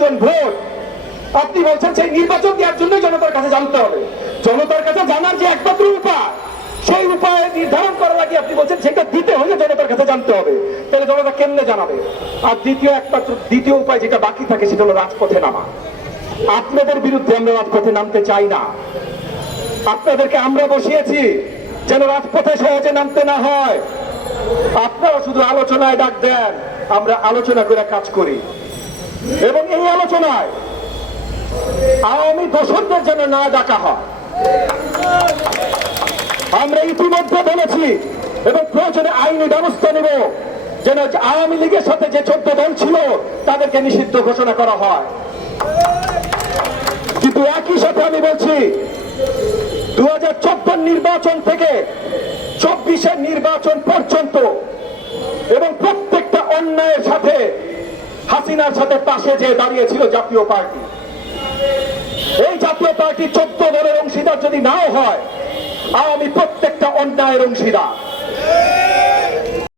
নির্বাচন ভোট। আপনি বলছেন সেই নির্বাচন দেওয়ার জন্যই জনতার কাছে জানতে হবে। জনতার কাছে জানার যে একমাত্র উপায়, সেই উপায় নির্ধারণ করার আগে আপনি বলছেন সেটা দিতে হলে জনতার কাছে জানতে হবে। তাহলে জনতা কেমনে জানাবে? আর দ্বিতীয় একমাত্র, দ্বিতীয় উপায় যেটা বাকি থাকে সেটা হলো রাজপথে নামা। আপনাদের বিরুদ্ধে আমরা রাজপথে নামতে চাই না। আপনাদেরকে আমরা বসিয়েছি যেন রাজপথে সহজে নামতে না হয়। আপনারা শুধু আলোচনায় ডাক দেন, আমরা আলোচনা করে কাজ করি। এবং এই আলোচনায় আওয়ামী দোষরদের যেন না ডাকা হয়। আমরা ইতিমধ্যে বলেছি এবং প্রয়োজনে আইনি ব্যবস্থা নেব যেন আওয়ামী লীগের সাথে যে চোদ্দ দল ছিল, তাদেরকে নিষিদ্ধ ঘোষণা করা হয়। কিন্তু একই সাথে আমি বলছি দু হাজার নির্বাচন থেকে চব্বিশের নির্বাচন পর্যন্ত এবং প্রত্যেকটা অন্যায়ের সাথে হাসিনার সাথে পাশে যে দাঁড়িয়েছিল জাতীয় পার্টি। এই জাতীয় পার্টি চোদ্দ দলের অংশীদার যদি নাও হয়, আওয়ামী প্রত্যেকটা অন্যায়ের অংশীদার।